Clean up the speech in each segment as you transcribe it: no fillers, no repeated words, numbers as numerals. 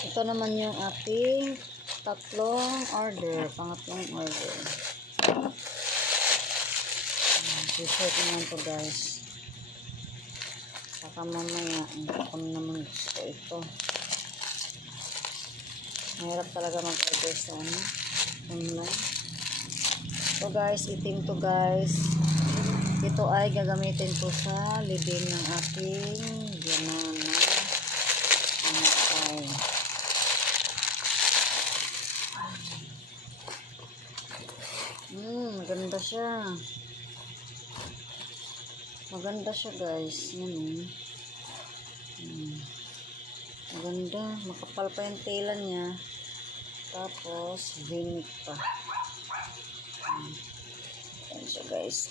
Ito naman yung ating pangatlong order. T-shirt naman to guys. Saka mamaya, ako naman gusto ito. Mahirap talaga mag-order sa online. So guys, itim to guys. Ito ay gagamitin ko sa libin ng aking banana. Maganda siya. Maganda siya guys. Yan maganda. Makapal pa yung tela niya. Tapos, vinik pa. Yan siya guys.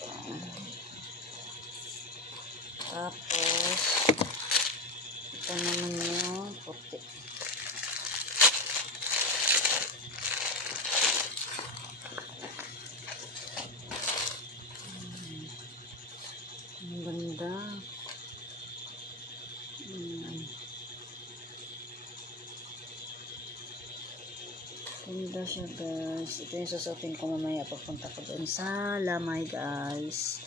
Tapos, ito naman yung puti. Ang ganda. Ganda siya guys. Ito yung susutin ko mamaya pagpunta ko doon sa Lamay guys.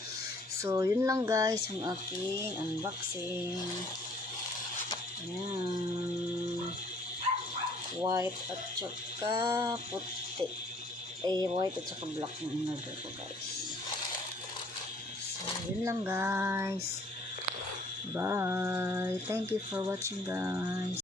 So, yun lang guys yung aking unboxing. Ayan. White at saka puti. White at saka black yung in-order ko guys. So, yun lang guys. Bye. Thank you for watching guys.